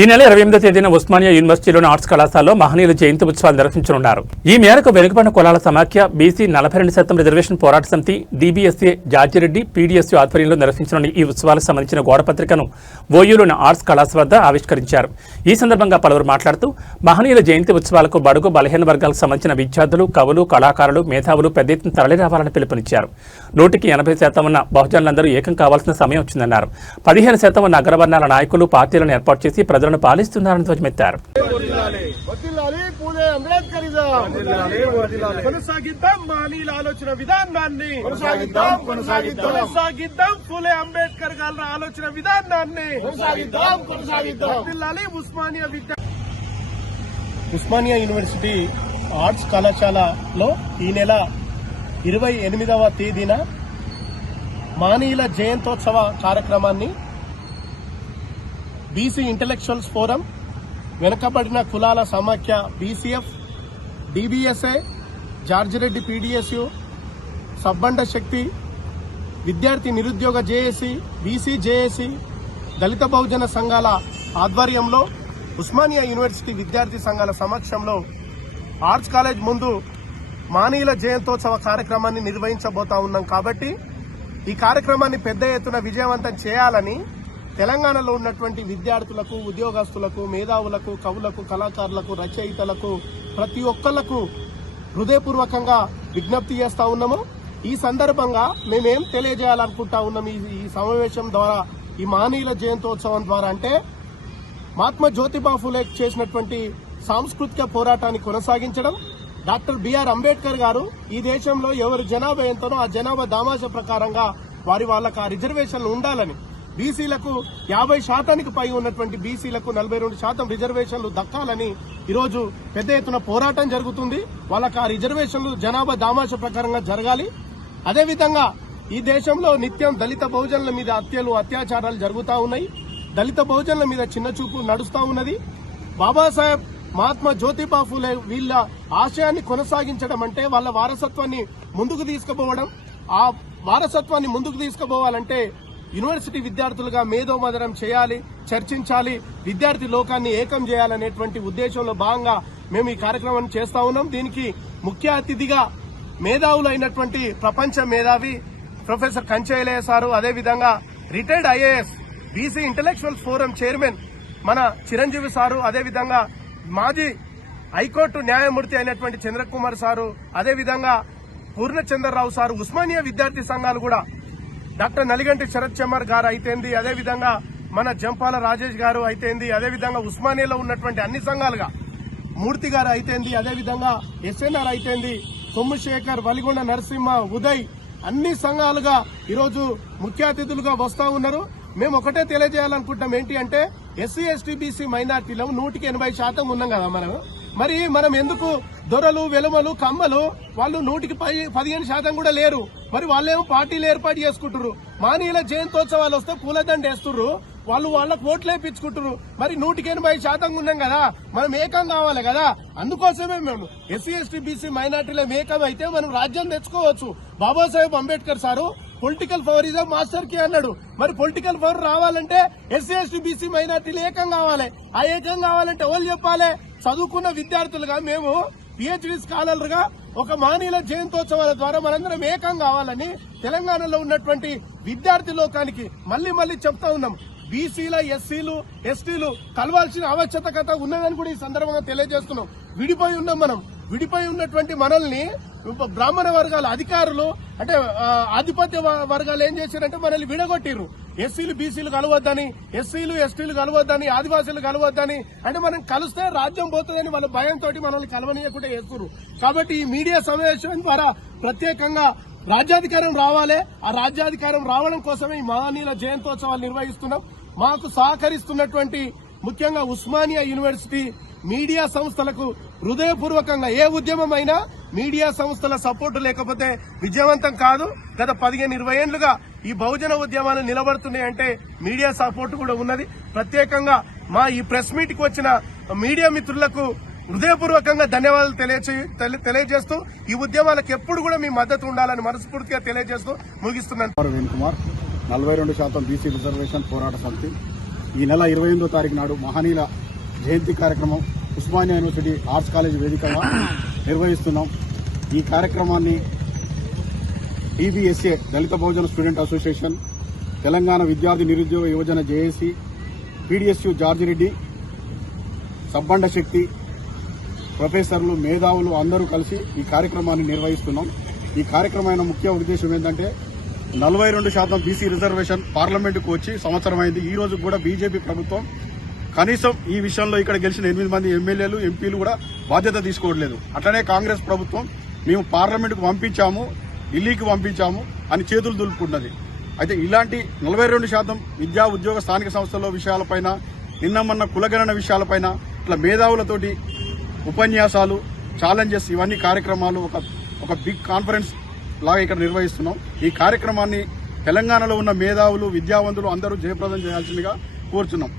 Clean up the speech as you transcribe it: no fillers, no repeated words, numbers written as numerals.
ఈ నెల 28వ తేదీన ఉస్మానియా యూనివర్సిటీలోని ఆర్ట్స్ కళాశాలలో మహనీయుల జయంతి ఉత్సవాలు నిర్వహించనున్నారు. ఈ మేరకు వెనుకబడిన కులాల సమాఖ్య, బీసీ 42% రిజర్వేషన్ పోరాట సమితి, డీబీఎస్ఏ, జార్జిరెడ్డి, పీడీఎస్యూ ఆధ్వర్యంలో నిర్వహించనున్న ఈ ఉత్సవాలకు సంబంధించిన గోడపత్రికను ఓయూలోని ఆర్ట్స్ కళాశాల వద్ద ఆవిష్కరించారు. ఈ సందర్భంగా పలువురు మాట్లాడుతూ మహనీయుల జయంతి ఉత్సవాలకు బడుగు బలహీన వర్గాలకు సంబంధించిన విద్యార్థులు, కవులు, కళాకారులు, మేధావులు పెద్ద ఎత్తున తరలిరావాలని పిలుపునిచ్చారు. 180% ఉన్న బహుజనులందరూ ఏకం కావాల్సిన సమయం వచ్చిందన్నారు. 15% ఉన్న అగ్రవర్ణాల నాయకులు పార్టీలను ఏర్పాటు చేసి ప్రజలను పాలిస్తున్నారని ధ్వజమెత్తారు. కొనసాగిద్దాం మహనీయుల ఆలోచన విధానాన్ని, కొనసాగిద్దాం ఫూలే అంబేద్కర్ గారి ఆలోచన విధానాన్ని. ఉస్మానియా యూనివర్సిటీ ఆర్ట్స్ కళాశాలలో ఈ నెల 28వ తేదీన మహనీయుల జయంతోత్సవ కార్యక్రమాన్ని బీసీ ఇంటెలెక్చువల్స్ ఫోరం, వెనుకబడిన కులాల సమాఖ్య బీసీఎఫ్, డీబీఎస్ఏ, జార్జిరెడ్డి పీడీఎస్యూ, సబ్బండ శక్తి, విద్యార్థి నిరుద్యోగ జేఏసీ, బీసీ జేఏసీ, దళిత బహుజన సంఘాల ఆధ్వర్యంలో ఉస్మానియా యూనివర్సిటీ విద్యార్థి సంఘాల సమక్షంలో ఆర్ట్స్ కాలేజ్ ముందు మహనీయుల జయంతోత్సవ కార్యక్రమాన్ని నిర్వహించబోతా ఉన్నాం. కాబట్టి ఈ కార్యక్రమాన్ని పెద్ద ఎత్తున విజయవంతం చేయాలని తెలంగాణలో ఉన్నటువంటి విద్యార్థులకు, ఉద్యోగస్తులకు, మేధావులకు, కవులకు, కళాకారులకు, రచయితలకు, ప్రతి ఒక్కళ్లకు హృదయపూర్వకంగా విజ్ఞప్తి చేస్తా ఉన్నాము. ఈ సందర్భంగా మేమేం తెలియజేయాలనుకుంటా ఉన్నాం ఈ సమావేశం ద్వారా, ఈ మహనీయుల జయంతోత్సవం ద్వారా అంటే మహాత్మా జ్యోతిబా ఫూలే చేసినటువంటి సాంస్కృతిక పోరాటాన్ని కొనసాగించడం. డాక్టర్ బిఆర్ అంబేద్కర్ గారు ఈ దేశంలో ఎవరు జనాభా ఎంతనో ఆ జనాభా దామాషా ప్రకారంగా వాళ్ళకు ఆ రిజర్వేషన్లు ఉండాలని, బీసీలకు 50% పై ఉన్నటువంటి బీసీలకు 42% రిజర్వేషన్లు దక్కాలని ఈరోజు పెద్ద ఎత్తున పోరాటం జరుగుతుంది. వాళ్ళకు ఆ రిజర్వేషన్లు జనాభా దామాషా ప్రకారంగా జరగాలి. అదేవిధంగా ఈ దేశంలో నిత్యం దళిత బహుజనుల మీద హత్యలు, అత్యాచారాలు జరుగుతూ ఉన్నాయి. దళిత బహుజనుల మీద చిన్నచూపు నడుస్తూ ఉన్నది. బాబాసాహెబ్, మహాత్మా జ్యోతిబా ఫూలే వీళ్ళ ఆశయాన్ని కొనసాగించడం అంటే వాళ్ళ వారసత్వాన్ని ముందుకు తీసుకుపోవడం. ఆ వారసత్వాన్ని ముందుకు తీసుకుపోవాలంటే యూనివర్సిటీ విద్యార్థులుగా మేధోమథనం చేయాలి, చర్చించాలి, విద్యార్థి లోకాన్ని ఏకం చేయాలనేటువంటి ఉద్దేశంలో భాగంగా మేము ఈ కార్యక్రమాన్ని చేస్తా ఉన్నాం. దీనికి ముఖ్య అతిథిగా మేధావులు అయినటువంటి ప్రపంచ మేధావి ప్రొఫెసర్ కంచయ్య సారు, అదేవిధంగా retired IAS, BC intellectual forum chairman మన చిరంజీవి సారు, అదేవిధంగా మాజీ హైకోర్టు న్యాయమూర్తి అయినటువంటి చంద్రకుమార్ సారు, అదేవిధంగా పూర్ణచంద్రరావు సారు, ఉస్మానియా విద్యార్థి సంఘాలు కూడా డాక్టర్ నలిగంటి శరత్ చమర్ గారు అయితేంది, అదేవిధంగా మన జంపాల రాజేష్ గారు అయితేంది, అదేవిధంగా ఉస్మానియాలో ఉన్నటువంటి అన్ని సంఘాలుగా మూర్తి గారు అయితేంది, అదేవిధంగా ఎస్ఎన్ఆర్ అయితేంది, సోమశేఖర్, వలిగొండ నరసింహ, ఉదయ్, అన్ని సంఘాలుగా ఈరోజు ముఖ్య అతిథులుగా వస్తా ఉన్నారు. మేము ఒకటే తెలియజేయాలనుకుంటాం ఏంటి అంటే ఎస్సీ, ఎస్టీ, బీసీ మైనార్టీలో 180% ఉన్నాం కదా మనం ఎందుకు దొరలు, వెలుమలు, కమ్మలు వాళ్ళు 115% కూడా లేరు. మరి వాళ్ళేమో పార్టీలు ఏర్పాటు చేసుకుంటారు. మహనీయుల జయంతోత్సవాలు వస్తే పూలదండ వేస్తున్నారు, వాళ్ళకు ఓట్లు వేయించుకుంటారు. మరి 180% ఉన్నాం కదా, మనం ఏకం కావాలి కదా. అందుకోసమే మేము ఎస్సీ, ఎస్టీ, బీసీ మైనార్టీలో ఏకం అయితే మనం రాజ్యం తెచ్చుకోవచ్చు. Babasaheb Ambedkar sir political power is master కి అన్నాడు. మరి పొలిటికల్ పవర్ రావాలంటే ఎస్సీ, ఎస్టీ, బీసీ మైనార్టీలు ఏకం కావాలి. ఆ ఏకం కావాలంటే ఎవరు చెప్పాలి? చదువుకున్న విద్యార్థులుగా మేము పిహెచ్డి స్కాలర్లుగా ఒక మహనీయుల జయంతోత్సవాల ద్వారా మనందరం ఏకం కావాలని తెలంగాణలో ఉన్నటువంటి విద్యార్థి లోకానికి మళ్లీ చెప్తా ఉన్నాం. బీసీల, ఎస్సీలు, ఎస్టీలు కలవాల్సిన ఆవశ్యకత ఉన్నదని కూడా ఈ సందర్భంగా తెలియజేస్తున్నాం. విడిపోయి ఉన్నటువంటి మనల్ని బ్రాహ్మణ వర్గాల అధికారులు అంటే ఆధిపత్య వర్గాలు ఏం చేశారంటే మనల్ని విడగొట్టిర్రు. ఎస్సీలు, బీసీలు కలవద్దని, ఎస్సీలు, ఎస్టీలు కలవద్దని, ఆదివాసీలు కలవద్దని, అంటే మనం కలిస్తే రాజ్యం పోతుందని వాళ్ళ భయంతో మనల్ని కలవనీయకుండా చేస్తున్నారు. కాబట్టి ఈ మీడియా సమావేశం ద్వారా ప్రత్యేకంగా రాజ్యాధికారం రావాలి. ఆ రాజ్యాధికారం రావడం కోసమే ఈ మహనీయుల జయంతోత్సవాలు నిర్వహిస్తున్నాం. మాకు సహకరిస్తున్నటువంటి ముఖ్యంగా ఉస్మానియా యూనివర్సిటీ మీడియా సంస్థలకు హృదయపూర్వకంగా, ఏ ఉద్యమం అయినా మీడియా సంస్థల సపోర్టు లేకపోతే విజయవంతం కాదు. గత 15-20 ఏళ్లుగా ఈ బహుజన ఉద్యమాలు నిలబడుతున్నాయంటే మీడియా సపోర్టు కూడా ఉన్నది. ప్రత్యేకంగా మా ఈ ప్రెస్ మీట్ కి వచ్చిన మీడియా మిత్రులకు హృదయపూర్వకంగా ధన్యవాదాలు తెలియజేస్తూ ఈ ఉద్యమాలకు ఎప్పుడు కూడా మీ మద్దతు ఉండాలని మనస్ఫూర్తిగా తెలియజేస్తూ ముగిస్తున్నాను. 42% బీసీ రిజర్వేషన్ పోరాట సమితి, ఈ నెల 28వ తారీఖు నాడు మహనీయుల జయంతి కార్యక్రమం ఉస్మానియా యూనివర్సిటీ ఆర్ట్స్ కాలేజ్ వేదికగా నిర్వహిస్తున్నాం. ఈ కార్యక్రమాన్ని DBSA దళిత బహుజన స్టూడెంట్ అసోసియేషన్, తెలంగాణ విద్యార్థి నిరుద్యోగ యువజన జేఏసీ, PDSU జార్జిరెడ్డి, సబ్బండ శక్తి, ప్రొఫెసర్లు, మేధావులు అందరూ కలిసి ఈ కార్యక్రమాన్ని నిర్వహిస్తున్నాం. ఈ కార్యక్రమమైన ముఖ్య ఉద్దేశం ఏంటంటే 42% బీసీ రిజర్వేషన్ పార్లమెంటుకు వచ్చి సంవత్సరం అయింది. ఈ రోజు కూడా బీజేపీ ప్రభుత్వం కనీసం ఈ విషయంలో ఇక్కడ గెలిచిన 8 మంది ఎమ్మెల్యేలు, ఎంపీలు కూడా బాధ్యత తీసుకోవట్లేదు. అట్లనే కాంగ్రెస్ ప్రభుత్వం మేము పార్లమెంటుకు పంపించాము, ఢిల్లీకి పంపించాము అని చేతులు దులుపుకున్నది. అయితే ఇలాంటి 42% విద్యా, ఉద్యోగ, స్థానిక సంస్థల విషయాలపైన, నిన్న మొన్న కులగణన విషయాలపైన ఇట్లా మేధావులతోటి ఉపన్యాసాలు, ఛాలెంజెస్, ఇవన్నీ కార్యక్రమాలు ఒక బిగ్ కాన్ఫరెన్స్ లాగా ఇక్కడ నిర్వహిస్తున్నాం. ఈ కార్యక్రమాన్ని తెలంగాణలో ఉన్న మేధావులు, విద్యావంతులు అందరూ జయప్రదం చేయాల్సిందిగా కోరుచున్నాం.